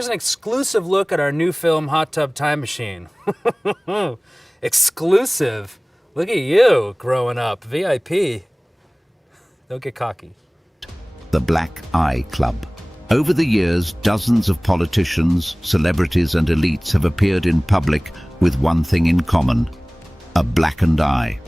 here's an exclusive look at our new film, Hot Tub Time Machine. Exclusive. Look at you growing up. VIP. Don't get cocky. The Black Eye Club. Over the years, dozens of politicians, celebrities and elites have appeared in public with one thing in common: a blackened eye.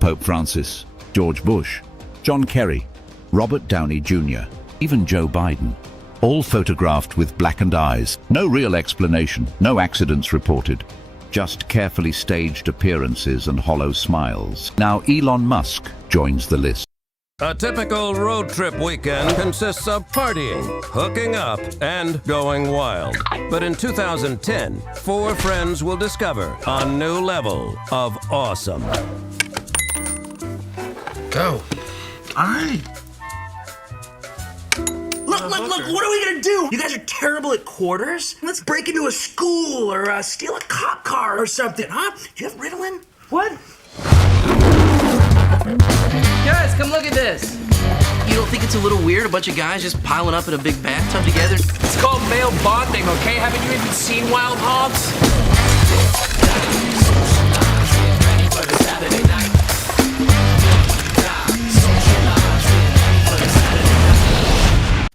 Pope Francis, George Bush, John Kerry, Robert Downey Jr., even Joe Biden. All photographed with blackened eyes. No real explanation, no accidents reported. Just carefully staged appearances and hollow smiles. Now Elon Musk joins the list. A typical road trip weekend consists of partying, hooking up, and going wild. But in 2010, 4 friends will discover a new level of awesome. Go. All right. Look, what are we gonna do? You guys are terrible at quarters? Let's break into a school or steal a cop car or something, huh? Do you have Ritalin? What? Guys, come look at this. You don't think it's a little weird, a bunch of guys just piling up in a big bathtub together? It's called male bonding, okay? Haven't you even seen Wild Hogs?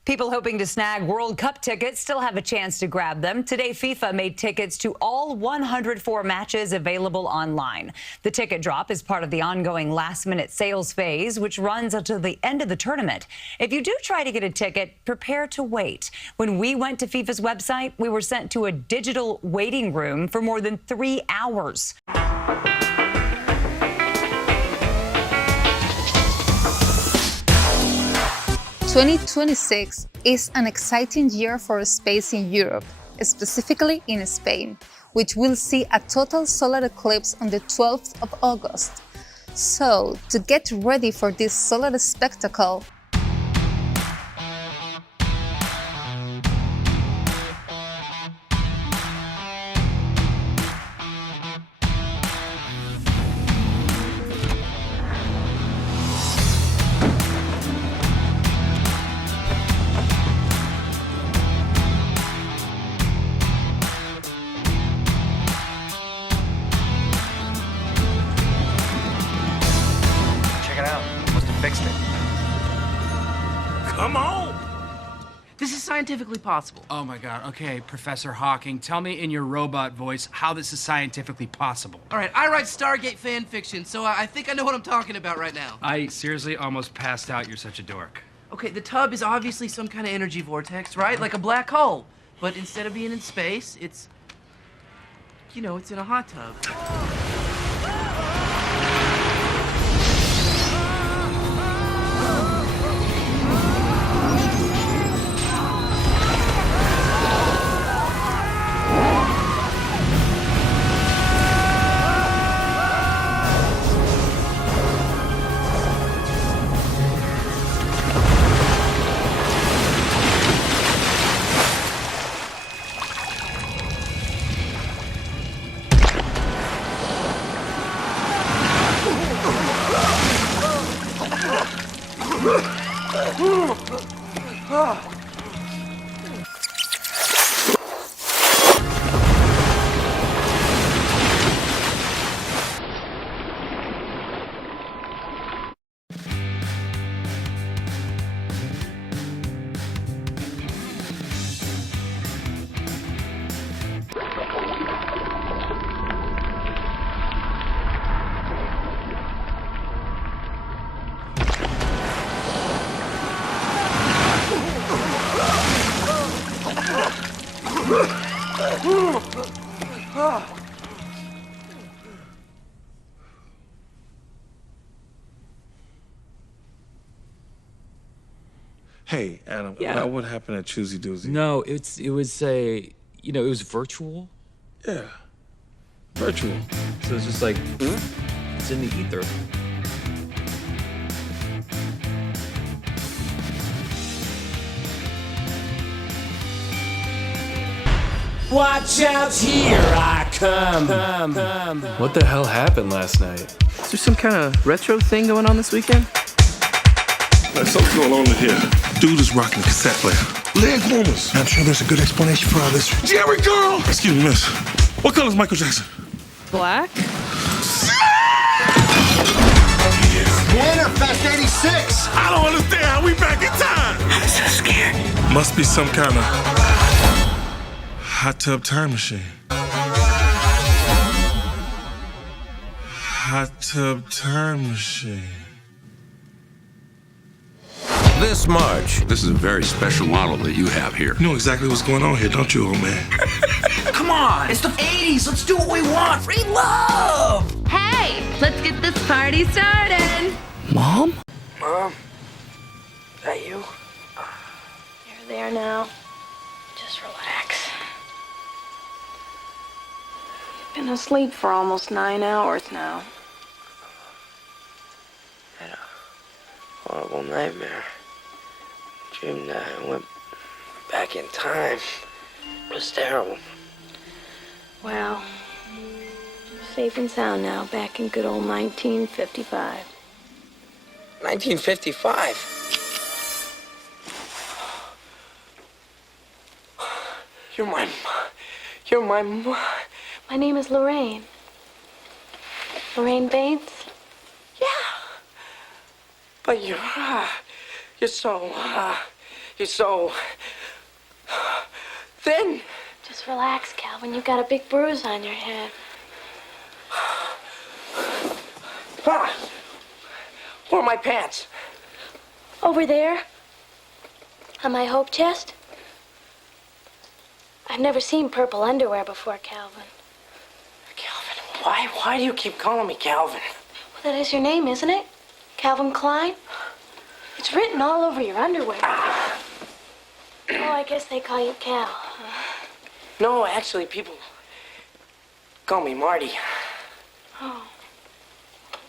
People hoping to snag World Cup tickets still have a chance to grab them. Today, FIFA made tickets to all 104 matches available online. The ticket drop is part of the ongoing last-minute sales phase, which runs until the end of the tournament. If you do try to get a ticket, prepare to wait. When we went to FIFA's website, we were sent to a digital waiting room for more than 3 hours. 2026 is an exciting year for space in Europe, specifically in Spain, which will see a total solar eclipse on the 12th of August. So, to get ready for this solar spectacle, Come on! This is scientifically possible. Oh my God, okay, Professor Hawking, tell me in your robot voice how this is scientifically possible. All right, I write Stargate fan fiction, so I think I know what I'm talking about right now. I seriously almost passed out. You're such a dork. Okay, the tub is obviously some kind of energy vortex, right? Like a black hole. But instead of being in space, it's, you know, it's in a hot tub. Hey, Adam, Yeah. what happened at Choosy Doozy? No, it was a, it was virtual. Yeah, virtual. So it's just like, it's in the ether. Watch out, here I come. What the hell happened last night? Is there some kind of retro thing going on this weekend? There's something going on in here. Dude is rocking a cassette player. Leg warmers. I'm sure there's a good explanation for all this. Jerry girl! Excuse me, miss. What color is Michael Jackson? Black? Winterfest 86! I don't understand how we back in time. I'm so scared. Must be some kind of hot tub time machine. Hot tub time machine. This March. This is a very special model that you have here. You know exactly what's going on here, don't you, old man? Come on, it's the 80s. Let's do what we want. Free love. Hey, let's get this party started. Mom? Mom? Is that you? You're there now. Just relax. You've been asleep for almost 9 hours now. I had a horrible nightmare. Dreamed that I went back in time. It was terrible. Well, safe and sound now, back in good old 1955. 1955? You're my My name is Lorraine. Lorraine Bates? Yeah. But you're so thin. Just relax, Calvin. You got a big bruise on your head. Where are my pants? Over there? On my hope chest? I've never seen purple underwear before, Calvin. Calvin, why do you keep calling me Calvin? Well, that is your name, isn't it? Calvin Klein? It's written all over your underwear. Oh, I guess they call you Cal. No, actually, people call me Marty. Oh.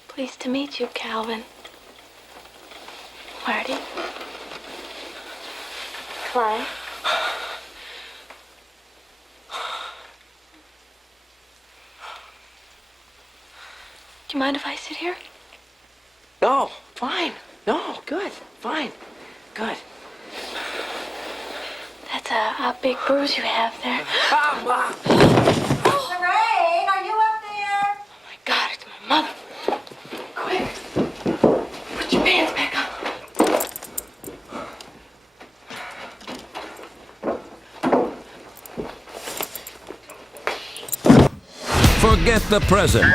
Pleased to meet you, Calvin. Marty. Klein. Do you mind if I sit here? No, fine. No, good, fine, good. That's a big bruise you have there. Lorraine, are you up there? Oh my God, it's my mother. Quick, put your pants back on. Forget the present.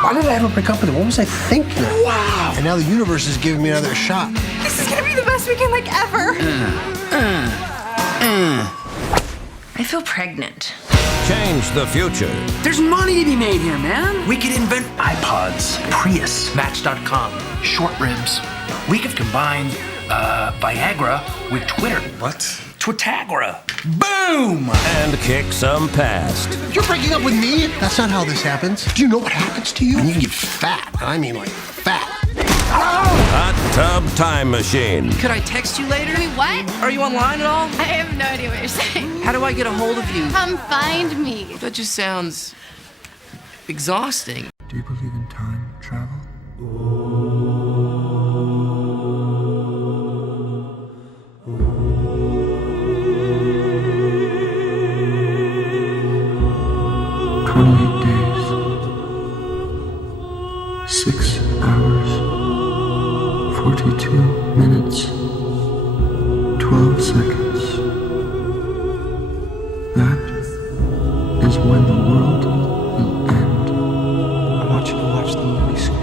Why did I ever break up with him? What was I thinking? Wow. And now the universe is giving me another shot. This is gonna be the best weekend like ever. I feel pregnant. Change the future. There's money to be made here, man. We could invent iPods, Prius, Match.com, short ribs. We could combine Viagra with Twitter. What? Twitagra. Boom! And kick some past. You're breaking up with me? That's not how this happens. Do you know what happens to you when you get fat? I mean, like, fat. Hot tub time machine. Could I text you later? Wait, what? Are you online at all? I have no idea what you're saying. How do I get a hold of you? Come find me. That just sounds exhausting. Do you believe in time travel? 28 days, 6 hours, 42 minutes, 12 seconds. That is when the world will end. I want you to watch the movie screen.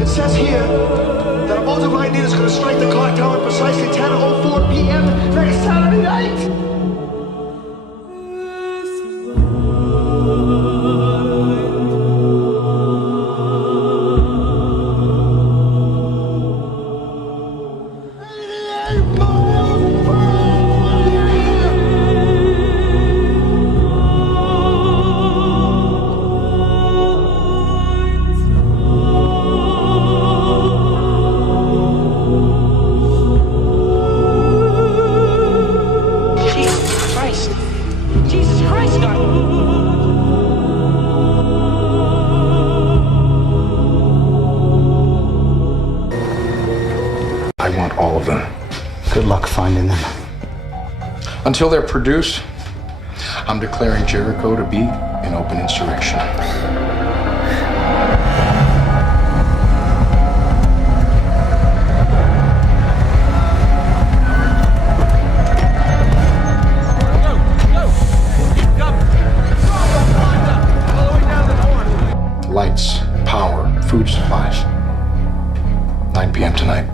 It says here that a bolt of lightning is going to strike the clock tower at precisely 10:04 p.m. next Saturday night. I want all of them. Good luck finding them. Until they're produced, I'm declaring Jericho to be an open insurrection. Lights, power, food supplies. 9 p.m. tonight.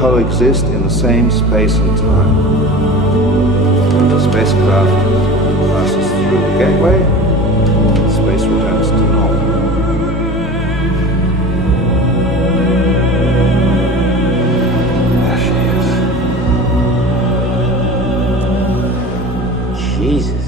Coexist in the same space and time. When the spacecraft passes through the gateway, space returns to normal. There she is. Jesus.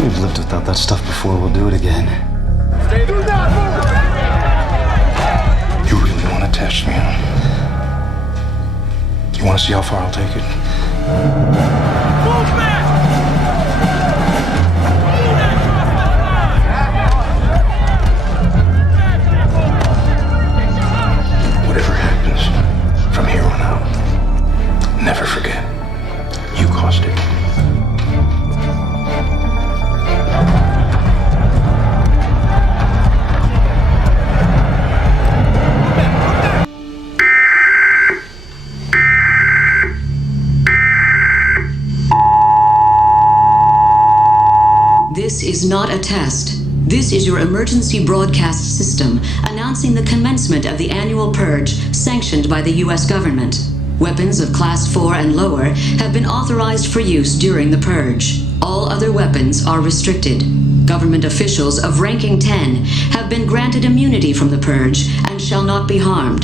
We've lived without that stuff before, we'll do it again. You really want to test me, huh? You want to see how far I'll take it? Whatever happens from here on out, never forget, you caused it. This is not a test. This is your emergency broadcast system announcing the commencement of the annual purge sanctioned by the U.S. government. Weapons of Class 4 and lower have been authorized for use during the purge. All other weapons are restricted. Government officials of ranking 10 have been granted immunity from the purge and shall not be harmed.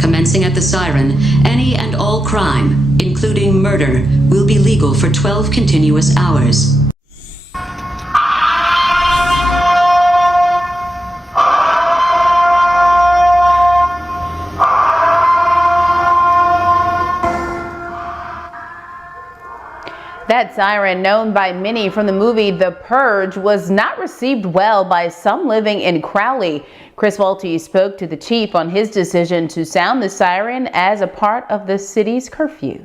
Commencing at the siren, any and all crime, including murder, will be legal for 12 continuous hours. That siren, known by many from the movie The Purge, was not received well by some living in Crowley. Chris Walty spoke to the chief on his decision to sound the siren as a part of the city's curfew.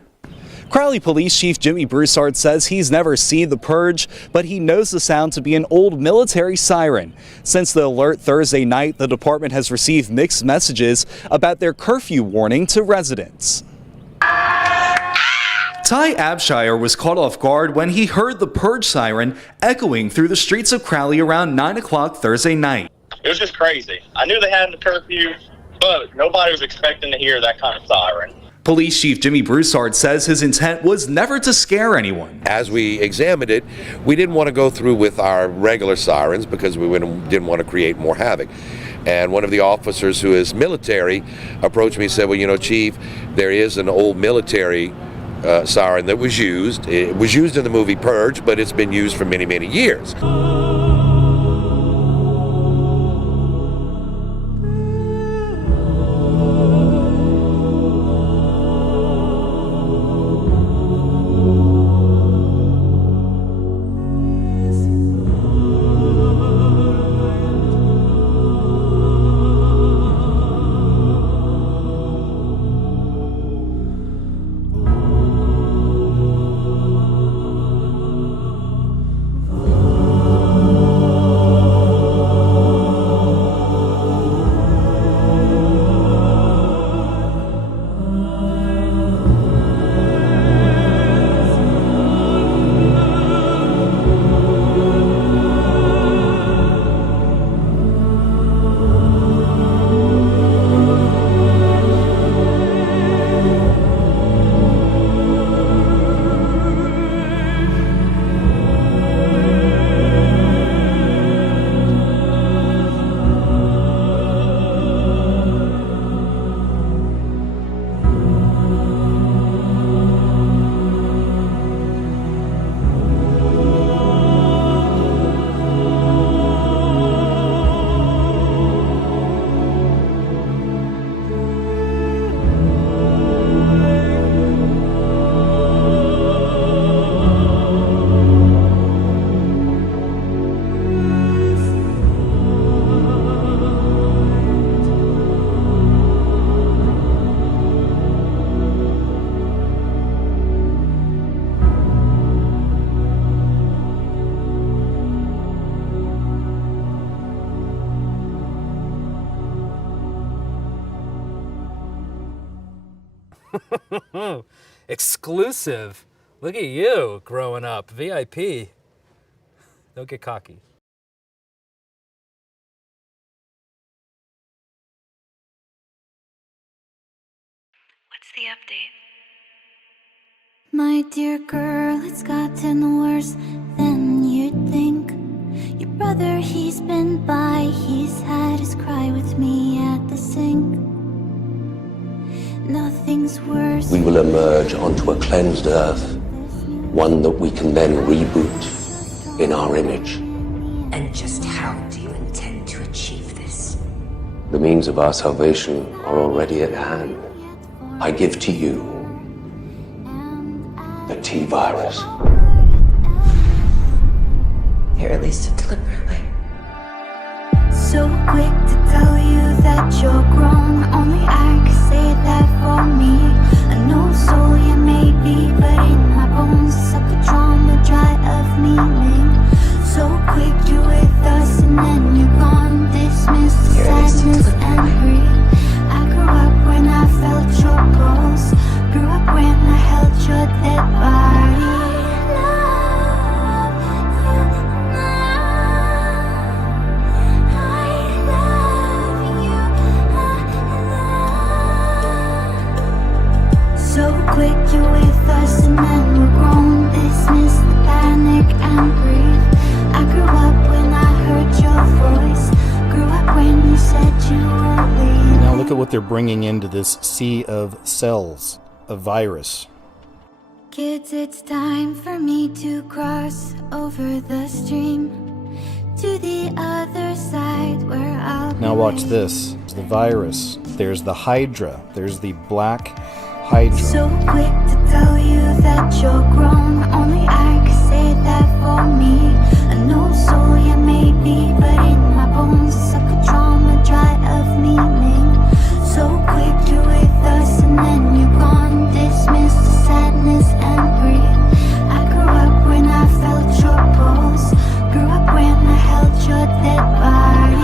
Crowley Police Chief Jimmy Broussard says he's never seen The Purge, but he knows the sound to be an old military siren. Since the alert Thursday night, the department has received mixed messages about their curfew warning to residents. Ty Abshire was caught off guard when he heard the Purge siren echoing through the streets of Crowley around 9 o'clock Thursday night. It was just crazy. I knew they had the curfew, but nobody was expecting to hear that kind of siren. Police Chief Jimmy Broussard says his intent was never to scare anyone. As we examined it, we didn't want to go through with our regular sirens because we didn't want to create more havoc. And one of the officers who is military approached me and said, well, you know, Chief, there is an old military siren that was used. It was used in the movie Purge, but it's been used for many, many years. Exclusive. Look at you growing up. VIP. Don't get cocky. What's the update? My dear girl, it's gotten worse than you'd think. Your brother, he's been by. He's had his cry with me at the sink. Nothing's worse. We will emerge onto a cleansed earth, one that we can then reboot in our image. And just how do you intend to achieve this? The means of our salvation are already at hand. I give to you the T-virus. You're at least deliberately. So quick to tell you that you're grown. Only I can say that for me. I know soul you may be, but in my bones suck the trauma dry of meaning. So quick you're with us and then you're gone. Dismiss the sadness and grief. I grew up when I felt your pulse. Grew up when I held your dead body. So quick you're with us and then we're grown. Dismiss the panic and breathe. I grew up when I heard your voice. Grew up when you said you would leave. Now look at what they're bringing into this sea of cells, a virus. Kids, it's time for me to cross over the stream to the other side where I'll Now watch this. The virus. There's the Hydra. There's the black Hydra. So quick to tell you that you're grown. Only I can say that for me. I know soul you may be, but in my bones it's like a drama dry of meaning. So quick you're with us and then you're gone. Dismiss the sadness and grief. I grew up when I felt your pulse. Grew up when I held your dead body.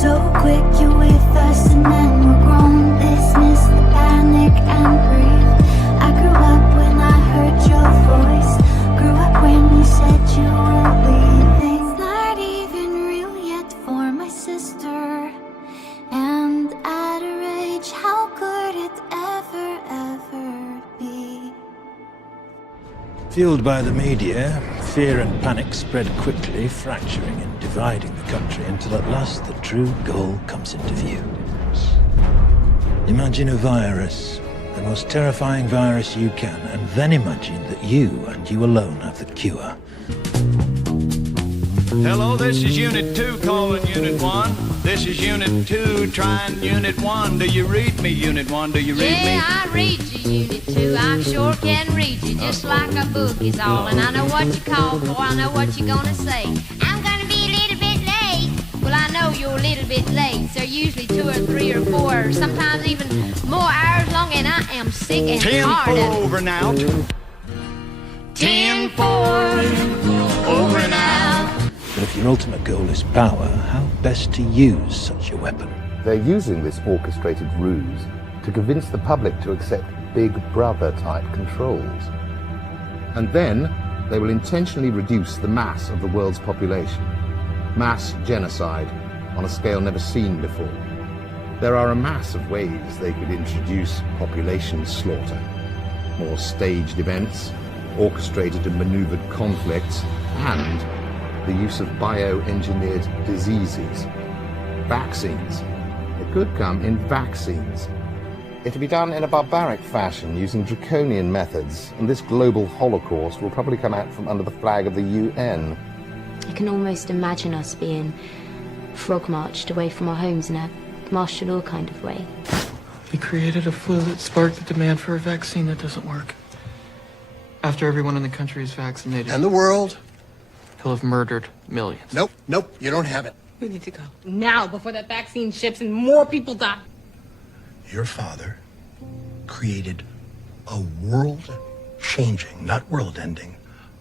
So quick you're with us and then we're grown. Dismiss the panic and breathe. I grew up when I heard your voice. Grew up when you said you were leaving. It's not even real yet for my sister. And at her age, how could it ever be? Fueled by the media, fear and panic spread quickly, fracturing and dividing the country until at last the true goal comes into view. Imagine a virus, the most terrifying virus you can, and then imagine that you and you alone have the cure. Hello, this is Unit 2 calling Unit 1. This is Unit 2 trying Unit 1. Do you read me, Unit 1? Do you read me? Yeah, I read you, Unit 2. I sure can read you, just like a book is all. And I know what you call for, I know what you're gonna say. I'm gonna be a little bit late. Well, I know you're a little bit late. They're usually 2 or 3 or 4, or sometimes even more hours long, and I am sick and tired of it. Over and out. 10-4, over and out. But if your ultimate goal is power, how best to use such a weapon? They're using this orchestrated ruse to convince the public to accept Big Brother-type controls. And then they will intentionally reduce the mass of the world's population. Mass genocide on a scale never seen before. There are a mass of ways they could introduce population slaughter. More staged events, orchestrated and maneuvered conflicts, and the use of bioengineered diseases. Vaccines. It could come in vaccines. It'll be done in a barbaric fashion using draconian methods, and this global holocaust will probably come out from under the flag of the UN. I can almost imagine us being frog-marched away from our homes in a martial law kind of way. He created a flu that sparked the demand for a vaccine that doesn't work. After everyone in the country is vaccinated. And the world? He'll have murdered millions. Nope, nope, you don't have it. We need to go now before that vaccine ships and more people die. Your father created a world-changing, not world-ending,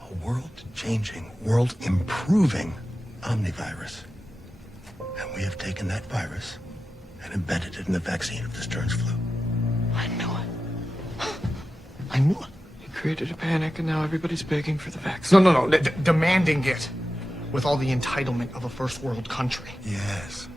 a world-changing, world-improving omnivirus. And we have taken that virus and embedded it in the vaccine of this Stearns flu. I knew it. I knew it. He created a panic and now everybody's begging for the vaccine. No. Demanding it with all the entitlement of a first world country. Yes.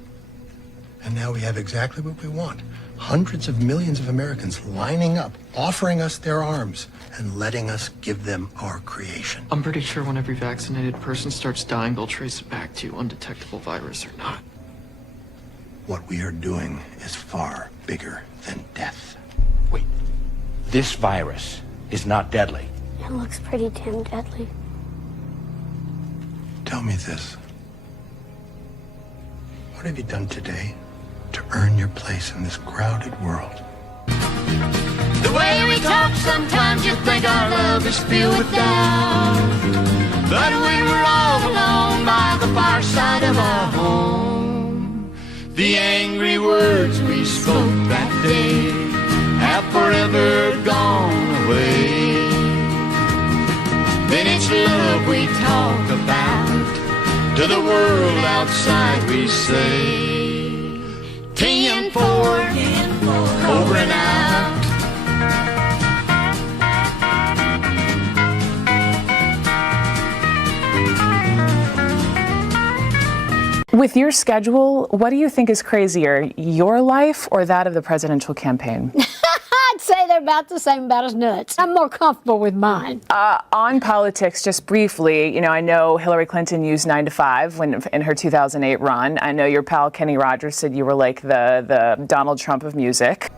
And now we have exactly what we want. Hundreds of millions of Americans lining up, offering us their arms, and letting us give them our creation. I'm pretty sure when every vaccinated person starts dying, they'll trace it back to undetectable virus or not. What we are doing is far bigger than death. Wait, this virus is not deadly. It looks pretty damn deadly. Tell me this. What have you done today to earn your place in this crowded world? The way we talk, sometimes you think our love is filled with doubt. But when we're all alone by the far side of our home, the angry words we spoke that day have forever gone away. Then it's love we talk about, to the world outside we say 10-4, over and out. With your schedule, what do you think is crazier, your life or that of the presidential campaign? I'd say they're about the same, about as nuts. I'm more comfortable with mine. On politics, just briefly, I know Hillary Clinton used 9 to 5 in her 2008 run. I know your pal Kenny Rogers said you were like the Donald Trump of music.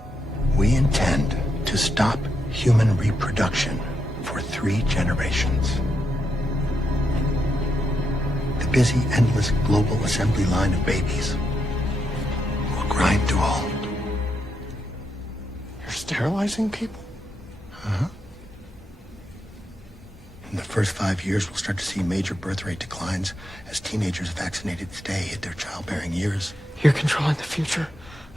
We intend to stop human reproduction for for 3 generations. The busy, endless global assembly line of babies will grind to a halt. You're sterilizing people? Uh-huh. In the first 5 years, we'll start to see major birth rate declines as teenagers vaccinated today hit their childbearing years. You're controlling the future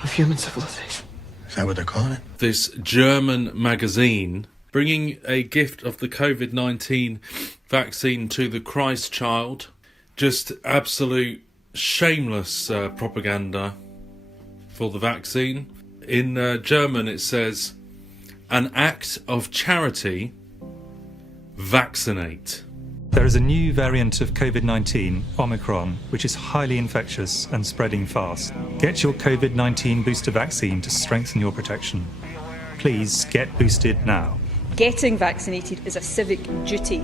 of human civilization. Is that what they're calling it? This German magazine bringing a gift of the COVID-19 vaccine to the Christ child. Just absolute shameless propaganda for the vaccine. In German it says, an act of charity, vaccinate. There is a new variant of COVID-19, Omicron, which is highly infectious and spreading fast. Get your COVID-19 booster vaccine to strengthen your protection. Please get boosted now. Getting vaccinated is a civic duty.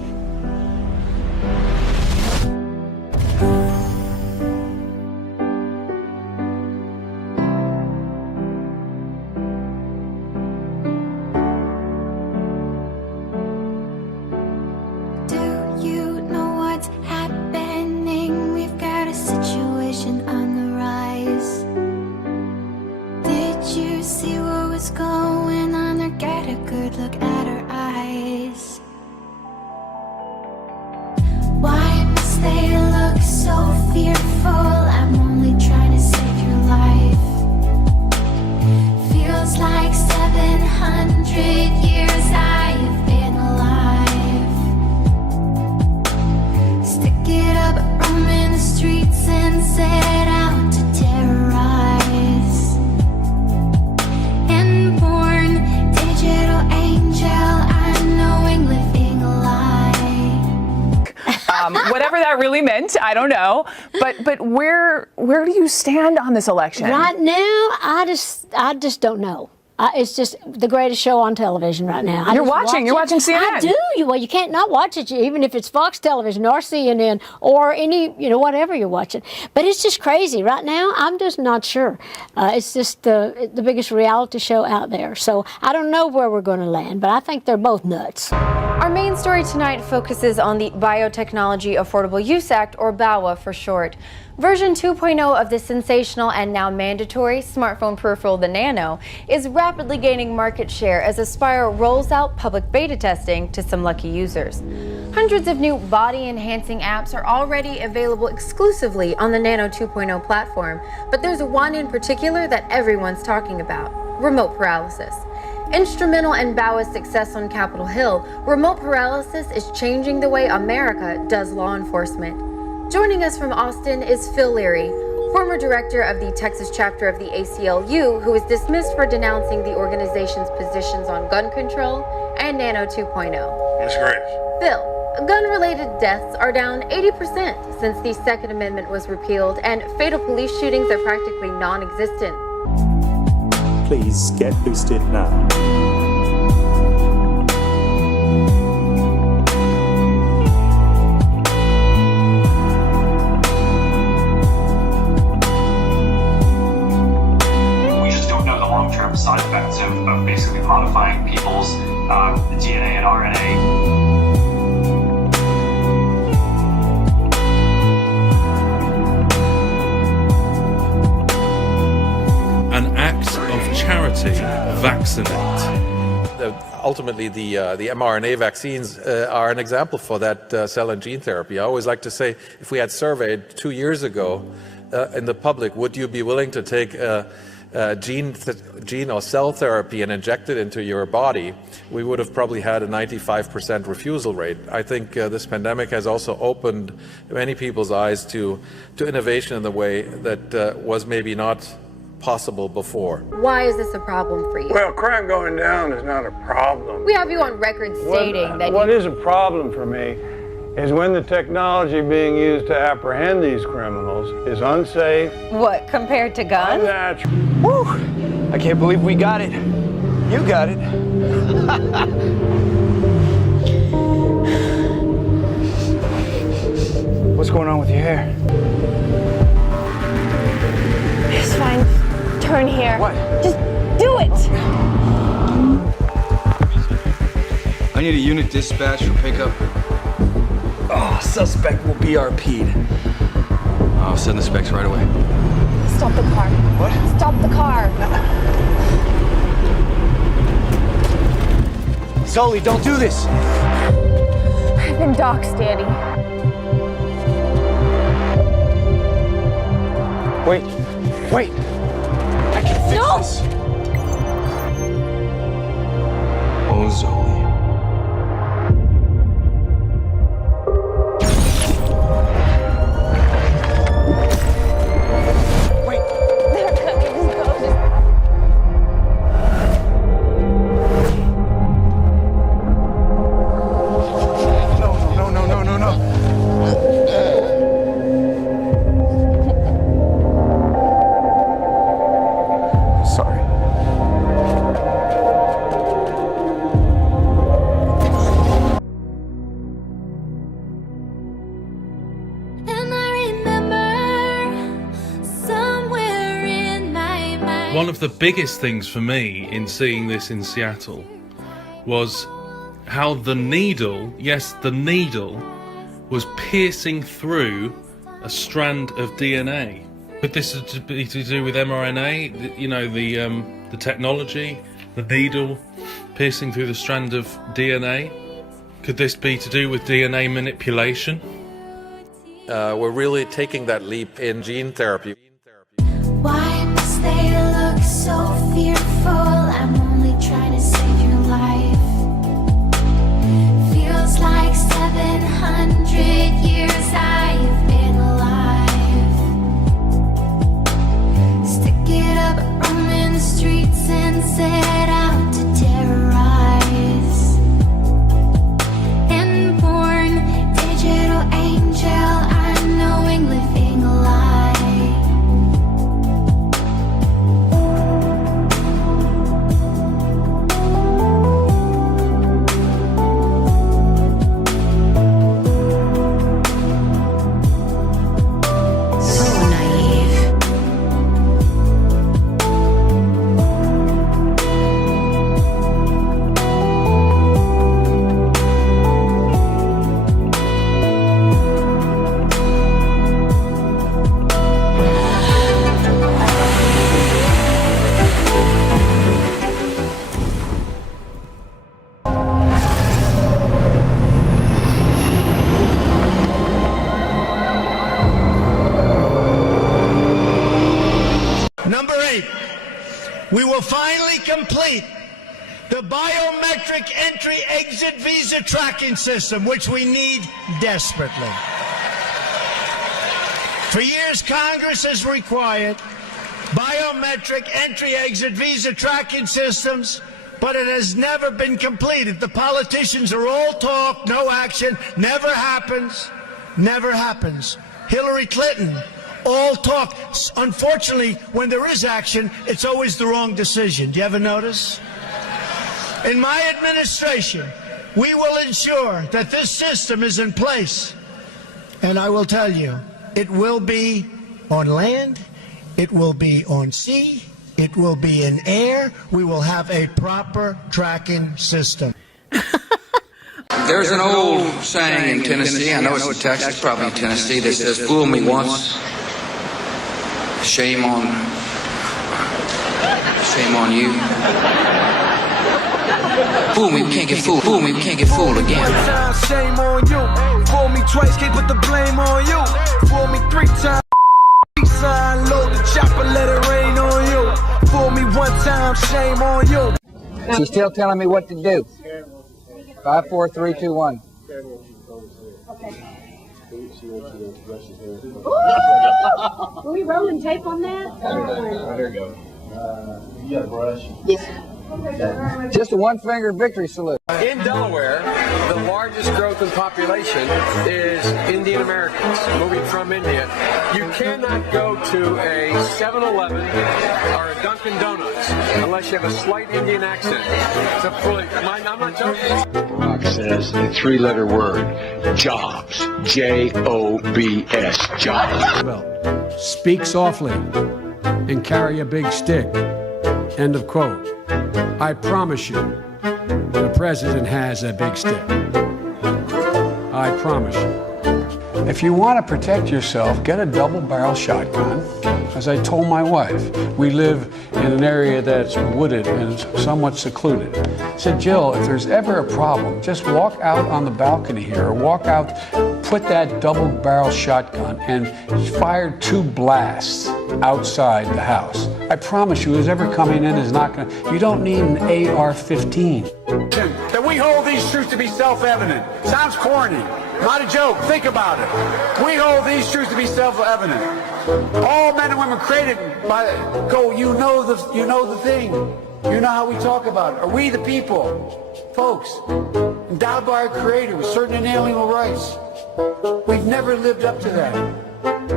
Whatever that really meant, I don't know. But where do you stand on this election? Right now, I just don't know. It's just the greatest show on television right now. You're watching CNN. I do. Well, you can't not watch it, even if it's Fox Television or CNN or any, whatever you're watching. But it's just crazy right now. I'm just not sure. It's just the biggest reality show out there. So I don't know where we're going to land, but I think they're both nuts. Our main story tonight focuses on the Biotechnology Affordable Use Act, or BAWA for short. Version 2.0 of the sensational and now mandatory smartphone peripheral, the Nano, is rapidly gaining market share as Aspire rolls out public beta testing to some lucky users. Hundreds of new body-enhancing apps are already available exclusively on the Nano 2.0 platform, but there's one in particular that everyone's talking about: remote paralysis. Instrumental in BAWA's success on Capitol Hill, remote paralysis is changing the way America does law enforcement. Joining us from Austin is Phil Leary, former director of the Texas chapter of the ACLU, who was dismissed for denouncing the organization's positions on gun control and Nano 2.0. Ms. Graves. Phil, gun-related deaths are down 80% since the Second Amendment was repealed, and fatal police shootings are practically non-existent. Please get boosted now. long-term side effects of basically modifying people's DNA and RNA. An act of charity, vaccinate. Ultimately, the mRNA vaccines are an example for that cell and gene therapy. I always like to say, if we had surveyed 2 years ago in the public, would you be willing to take gene or cell therapy and inject it into your body, we would have probably had a 95% refusal rate. I think this pandemic has also opened many people's eyes to innovation in the way that was maybe not possible before. Why is this a problem for you? Well, crime going down is not a problem. We have you on record stating that what is a problem for me is when the technology being used to apprehend these criminals is unsafe. What, compared to guns? Unnatural. Woo! I can't believe we got it. You got it. What's going on with your hair? It's fine. Turn here. What? Just do it! I need a unit get dispatched for pickup? Oh, suspect will be RP'd. I'll send the specs right away. Stop the car. What? Stop the car. Zoli, don't do this. I've been doxxed, Daddy. Wait. I can fix this. Oh, Zoli. One of the biggest things for me in seeing this in Seattle was how the needle, yes, the needle, was piercing through a strand of DNA. Could this be to do with mRNA? You know, the technology, the needle piercing through the strand of DNA? Could this be to do with DNA manipulation? We're really taking that leap in gene therapy. Why must they look so fearful? I'm only trying to save your life. Feels like 700 years I've been alive. Stick it up, roaming the streets and set out to terrorize. Inborn digital angel, unknowing living a lie. Number 8, we will finally complete the biometric entry-exit visa tracking system, which we need desperately. For years, Congress has required biometric entry-exit visa tracking systems, but it has never been completed. The politicians are all talk, no action, never happens, never happens. Hillary Clinton, all talk. Unfortunately, when there is action, it's always the wrong decision. Do you ever notice? In my administration, we will ensure that this system is in place. And I will tell you, it will be on land, it will be on sea, it will be in air. We will have a proper tracking system. There's an old saying in Tennessee, I know it's in Texas, probably in Tennessee, that says, fool me once, shame on you. Fool me, we can't get fooled. Fool me, we can't get fooled again. One time, shame on you. Fool me twice, can't put the blame on you. Fool me 3 times, sign, load the chopper, let it rain on you. Fool me 1 time, shame on you. She's still telling me what to do. 5, 4, 3, 2, 1. Are we rolling tape on that? There you go. You got a brush? Yes. Just a 1-finger victory salute. In Delaware, the largest growth in population is Indian Americans moving from India. You cannot go to a 7-Eleven or a Dunkin' Donuts unless you have a slight Indian accent. So really, I'm not joking. Rock says the 3-letter word, jobs. J-O-B-S, jobs. Speak softly and carry a big stick. End of quote. I promise you, The president has a big stick. I promise you. If you want to protect yourself, get a double-barrel shotgun. As I told my wife, we live in an area that's wooded and somewhat secluded. I said, Jill, if there's ever a problem, just walk out on the balcony here, or walk out, put that double-barrel shotgun and fire 2 blasts outside the house. I promise you, who's ever coming in is not going to, you don't need an AR-15. That we hold these truths to be self-evident. Sounds corny. Not a joke. Think about it. We hold these truths to be self-evident. All men and women created by you know the thing. You know how we talk about it. Are we the people, folks, endowed by our Creator with certain inalienable rights? We've never lived up to that.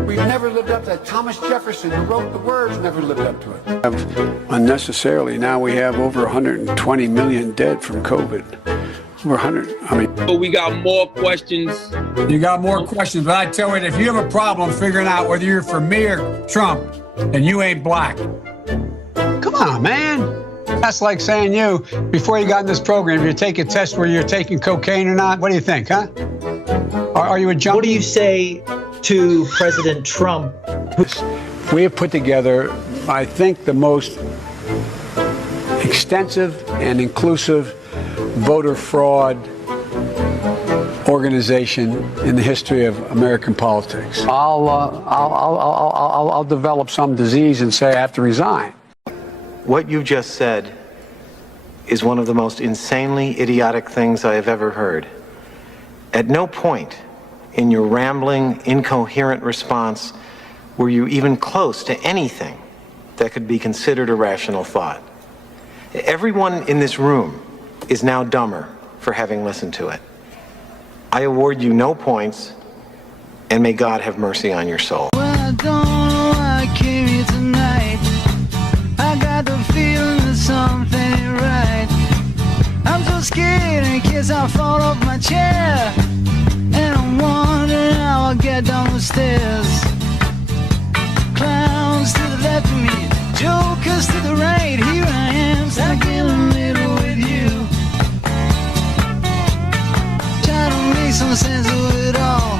We've never lived up to that. Thomas Jefferson, who wrote the words, never lived up to it. Unnecessarily, now we have over 120 million dead from COVID. Over 100, So we got more questions. You got more questions, but I tell you, if you have a problem figuring out whether you're for me or Trump, then you ain't black. Come on, man. That's like saying you, before you got in this program, you take a test where you're taking cocaine or not. What do you think, huh? Are you a junkie? What do you say to President Trump? We have put together, I think, the most extensive and inclusive voter fraud organization in the history of American politics. I'll develop some disease and say I have to resign. What you just said is one of the most insanely idiotic things I have ever heard. At no point in your rambling, incoherent response were you even close to anything that could be considered a rational thought. Everyone in this room is now dumber for having listened to it. I award you no points, and may God have mercy on your soul. Well, I don't know why I came here tonight. I got the feeling that something ain't right. I'm so scared in case I fall off my chair, and I'm wondering how I'll get down the stairs. Clowns to the left of me, jokers to the right. Here I am, stuck in the middle with you. Try to make some sense of it all,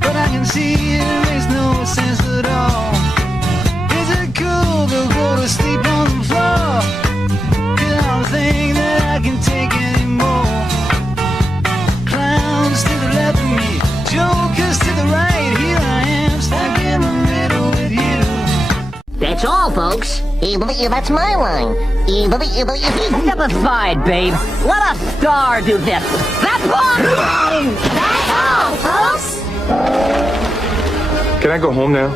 but I can see it makes no sense at all. Is it cool to go to sleep on the floor? 'Cause I don't think that I can take anymore. Clowns to the left of me, jokers to the right. Here I am, stuck in the middle with you. That's all, folks. That's my line. Step aside, babe. Let a star do this. That's all. That's all, folks. Can I go home now?